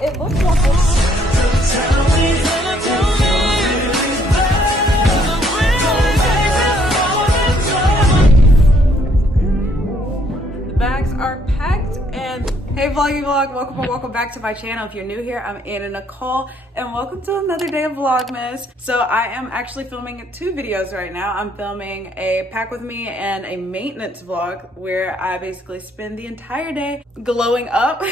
It looks more The bags are packed and hey vloggy vlog, welcome back to my channel. If you're new here, I'm Nicole and welcome to another day of Vlogmas. So I am actually filming 2 videos right now. I'm filming a pack with me and a maintenance vlog where I basically spend the entire day glowing up.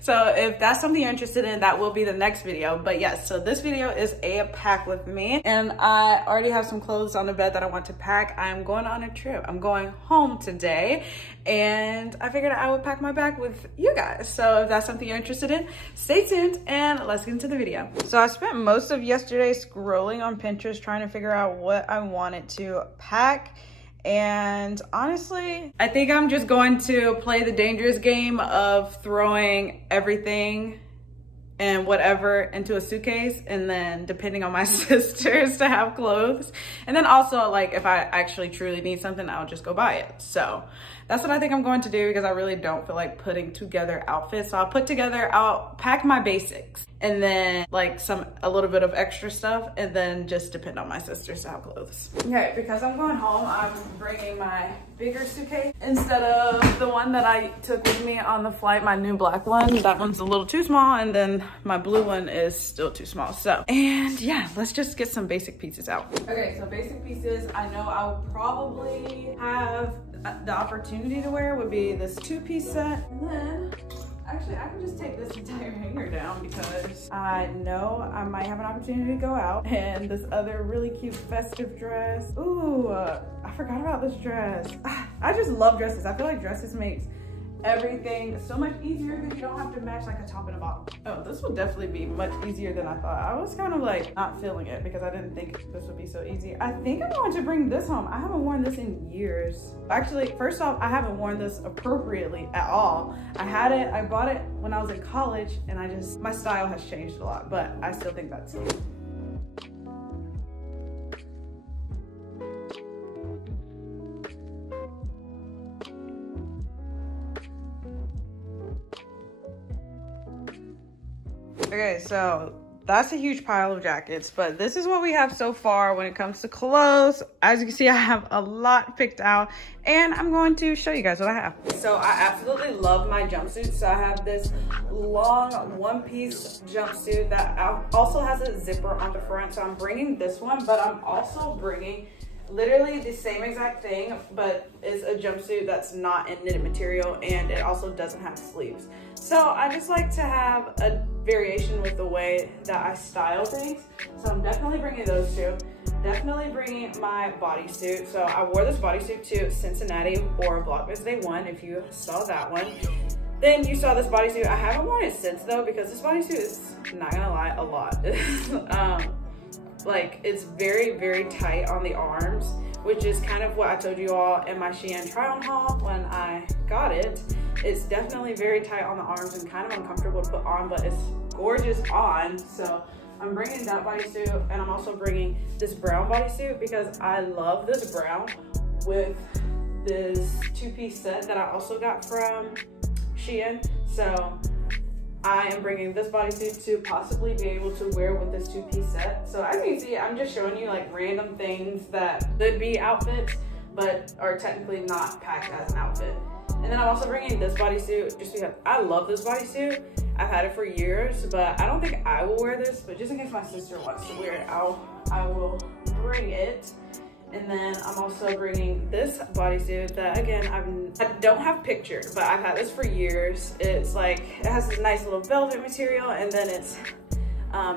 So if that's something you're interested in, that will be the next video. But yes, so this video is a pack with me and I already have some clothes on the bed that I want to pack. I'm going on a trip. I'm going home today and I figured I would pack my bag with you guys. So if that's something you're interested in, stay tuned and let's get into the video. So I spent most of yesterday scrolling on Pinterest trying to figure out what I wanted to pack. And honestly, I think I'm just going to play the dangerous game of throwing everything and whatever into a suitcase and then depending on my sisters to have clothes. And then also like if I actually truly need something, I'll just go buy it. So that's what I think I'm going to do because I really don't feel like putting together outfits. So I'll pack my basics and then like a little bit of extra stuff and then just depend on my sisters to have clothes. Okay, because I'm going home, I'm bringing my bigger suitcase instead of the one that I took with me on the flight, my new black one. That one's a little too small and then my blue one is still too small. So, and yeah, let's just get some basic pieces out. Okay, so basic pieces, I know I will probably have the opportunity to wear would be this 2-piece set. And then actually I can just take this entire hanger down because I know I might have an opportunity to go out. And this other really cute festive dress. Ooh, I forgot about this dress. I just love dresses. I feel like dresses makes everything so much easier because you don't have to match like a top and a bottom. Oh, this will definitely be much easier than I thought. I was kind of like not feeling it because I didn't think this would be so easy. I think I'm going to bring this home. I haven't worn this in years. Actually, first off, I haven't worn this appropriately at all. I bought it when I was in college and my style has changed a lot, but I still think that's cute. Okay, so that's a huge pile of jackets, but this is what we have so far when it comes to clothes. As you can see, I have a lot picked out and I'm going to show you guys what I have. So I absolutely love my jumpsuits. So I have this long 1-piece jumpsuit that also has a zipper on the front. So I'm bringing this one, but I'm also bringing literally the same exact thing, but it's a jumpsuit that's not in knitted material and it also doesn't have sleeves. So I just like to have a variation with the way that I style things. So I'm definitely bringing those 2. Definitely bringing my bodysuit. So I wore this bodysuit to Cincinnati for Vlogmas Day 1, if you saw that one. Then you saw this bodysuit. I haven't worn it since though because this bodysuit is, not gonna lie, a lot. Like it's very, very tight on the arms, which is kind of what I told you all in my Shein try on haul when I got it. It's definitely very tight on the arms and kind of uncomfortable to put on, but it's gorgeous on. So I'm bringing that bodysuit and I'm also bringing this brown bodysuit because I love this brown with this 2-piece set that I also got from Shein. So I am bringing this bodysuit to possibly be able to wear with this 2-piece set. So as you can see, I'm just showing you like random things that could be outfits, but are technically not packed as an outfit. And then I'm also bringing this bodysuit just because I love this bodysuit. I've had it for years, but I don't think I will wear this, but just in case my sister wants to wear it, I will bring it. And then I'm also bringing this bodysuit that again, I don't have pictured, but I've had this for years. It's like, it has this nice little velvet material and then it's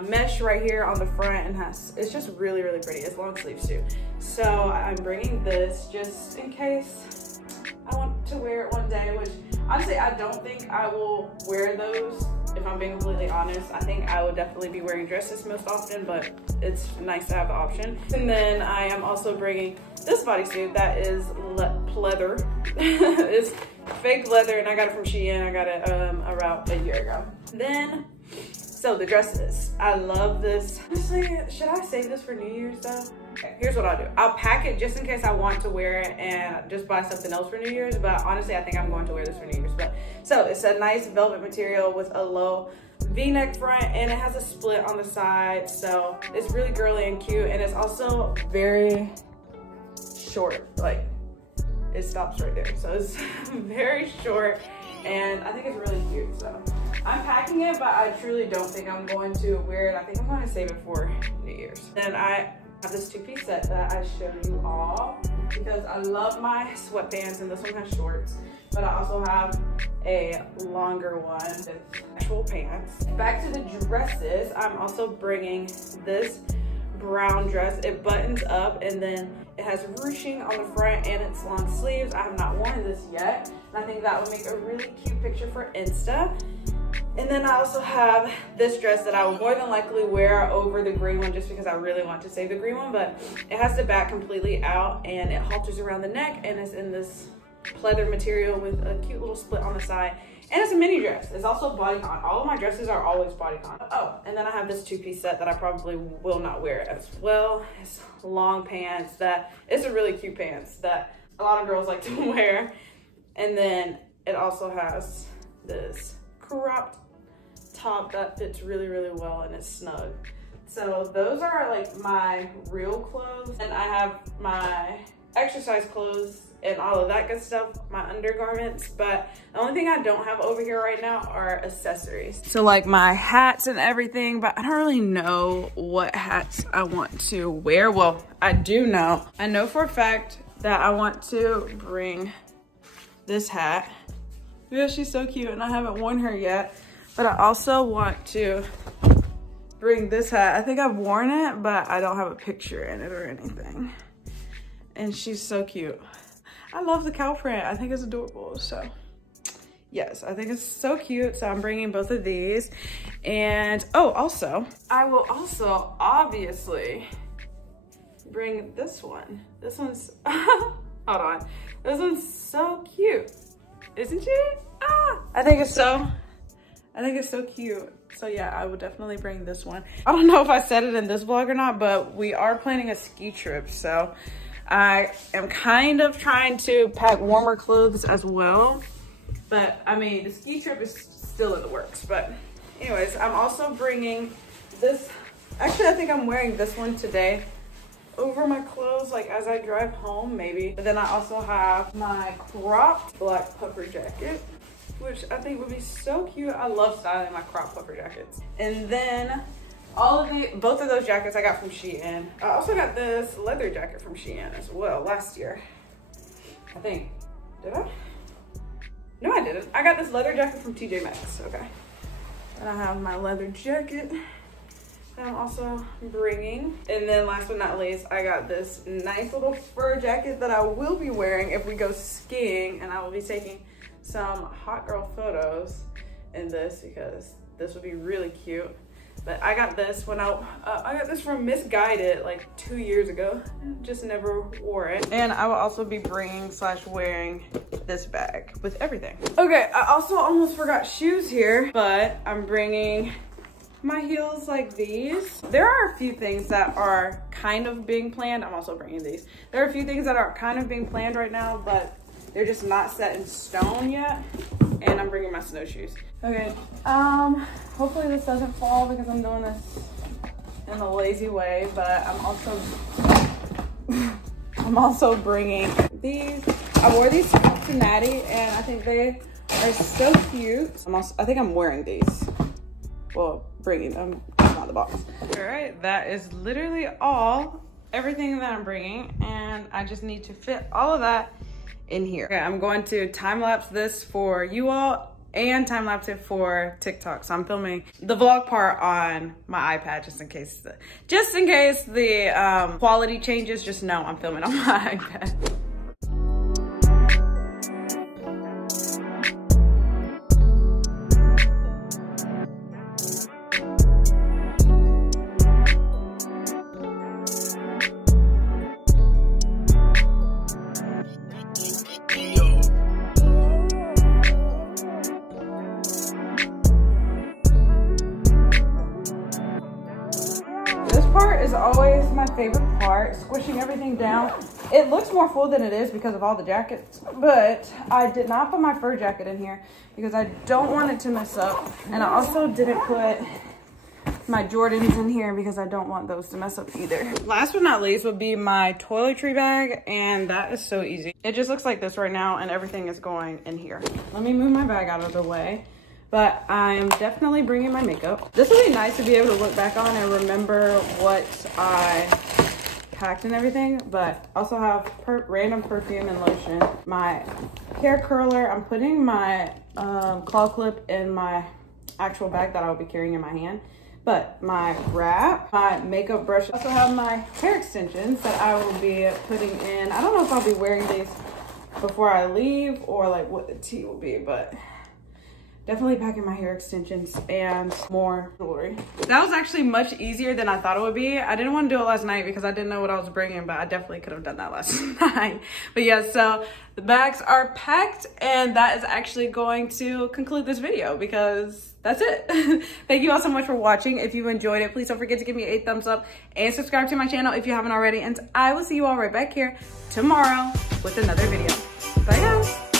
mesh right here on the front and it's just really, really pretty. It's long sleeves too. So I'm bringing this just in case I want to wear it one day, which honestly, I don't think I will wear those. If I'm being completely honest, I think I would definitely be wearing dresses most often, but it's nice to have the option. And then I am also bringing this bodysuit that is leather. It's fake leather and I got it from Shein. I got it around a year ago. Then, so the dresses. I love this. Honestly, should I save this for New Year's though? Okay, here's what I'll do. I'll pack it just in case I want to wear it and just buy something else for New Year's. But honestly, I think I'm going to wear this for New Year's. But so it's a nice velvet material with a low V-neck front, and it has a split on the side, so it's really girly and cute, and it's also very short. Like, it stops right there, so it's very short, and I think it's really cute. So I'm packing it, but I truly don't think I'm going to wear it. I think I'm going to save it for New Year's. Then I have this two-piece set that I showed you all because I love my sweatpants, and this one has shorts, but I also have a longer one with actual pants. Back to the dresses, I'm also bringing this brown dress. It buttons up, and then it has ruching on the front, and it's long sleeves. I have not worn this yet, and I think that would make a really cute picture for Insta. And then I also have this dress that I will more than likely wear over the green one just because I really want to save the green one, but it has the back completely out, and it halters around the neck, and it's in this pleather material with a cute little split on the side, and it's a mini dress. It's also bodycon. All of my dresses are always bodycon. Oh, and then I have this two-piece set that I probably will not wear as well. It's long pants that it's a really cute pants that a lot of girls like to wear, and then it also has this cropped top that fits really, really well, and it's snug. So those are like my real clothes, and I have my exercise clothes and all of that good stuff, my undergarments, but the only thing I don't have over here right now are accessories. So like my hats and everything, but I don't really know what hats I want to wear. Well, I do know. I know for a fact that I want to bring this hat. Yeah, she's so cute, and I haven't worn her yet, but I also want to bring this hat. I think I've worn it, but I don't have a picture in it or anything. And she's so cute. I love the cow print. I think it's adorable. So yes, I think it's so cute. So I'm bringing both of these. And oh, also, I will also obviously bring this one. This one's, hold on. This one's so cute. Isn't she? Ah, I think it's so cute. So yeah, I would definitely bring this one. I don't know if I said it in this vlog or not, but we are planning a ski trip. So I am kind of trying to pack warmer clothes as well. But I mean, the ski trip is still in the works. But anyways, I'm also bringing this. Actually, I think I'm wearing this one today over my clothes, like as I drive home, maybe. But then I also have my cropped black puffer jacket, which I think would be so cute. I love styling my crop puffer jackets. And then both of those jackets I got from Shein. I also got this leather jacket from Shein as well last year. I think, did I? No, I didn't. I got this leather jacket from TJ Maxx, okay. And I have my leather jacket that I'm also bringing. And then last but not least, I got this nice little fur jacket that I will be wearing if we go skiing, and I will be taking some hot girl photos in this because this would be really cute. But I got this when I got this from Misguided like 2 years ago. Just never wore it. And I will also be bringing / wearing this bag with everything. Okay, I also almost forgot shoes here, but I'm bringing my heels like these. There are a few things that are kind of being planned. I'm also bringing these. There are a few things that are kind of being planned right now, but they're just not set in stone yet. And I'm bringing my snowshoes. Okay, hopefully this doesn't fall because I'm doing this in a lazy way, but I'm also bringing these. I wore these to Natty, and I think they are so cute. I think I'm wearing these. Well, bringing them, not the box. All right, that is literally everything that I'm bringing, and I just need to fit all of that in here. Okay, I'm going to time-lapse this for you all and time-lapse it for TikTok. So I'm filming the vlog part on my iPad just in case the quality changes. Just know I'm filming on my iPad. Is always my favorite part, squishing everything down It looks more full than it is because of all the jackets, but I did not put my fur jacket in here because I don't want it to mess up. And I also didn't put my Jordans in here because I don't want those to mess up either. Last but not least would be my toiletry bag, and that is so easy. It just looks like this right now, and everything is going in here. Let me move my bag out of the way, but I'm definitely bringing my makeup. This would be nice to be able to look back on and remember what I packed and everything, but also have random perfume and lotion. My hair curler, I'm putting my claw clip in my actual bag that I'll be carrying in my hand. But my wrap, my makeup brush, I also have my hair extensions that I will be putting in. I don't know if I'll be wearing these before I leave or like what the tea will be, but definitely packing my hair extensions and more jewelry. That was actually much easier than I thought it would be. I didn't want to do it last night because I didn't know what I was bringing, but I definitely could have done that last night. But yeah, so the bags are packed, and that is actually going to conclude this video because that's it. Thank you all so much for watching. If you enjoyed it, please don't forget to give me a thumbs up and subscribe to my channel if you haven't already. And I will see you all right back here tomorrow with another video. Bye guys.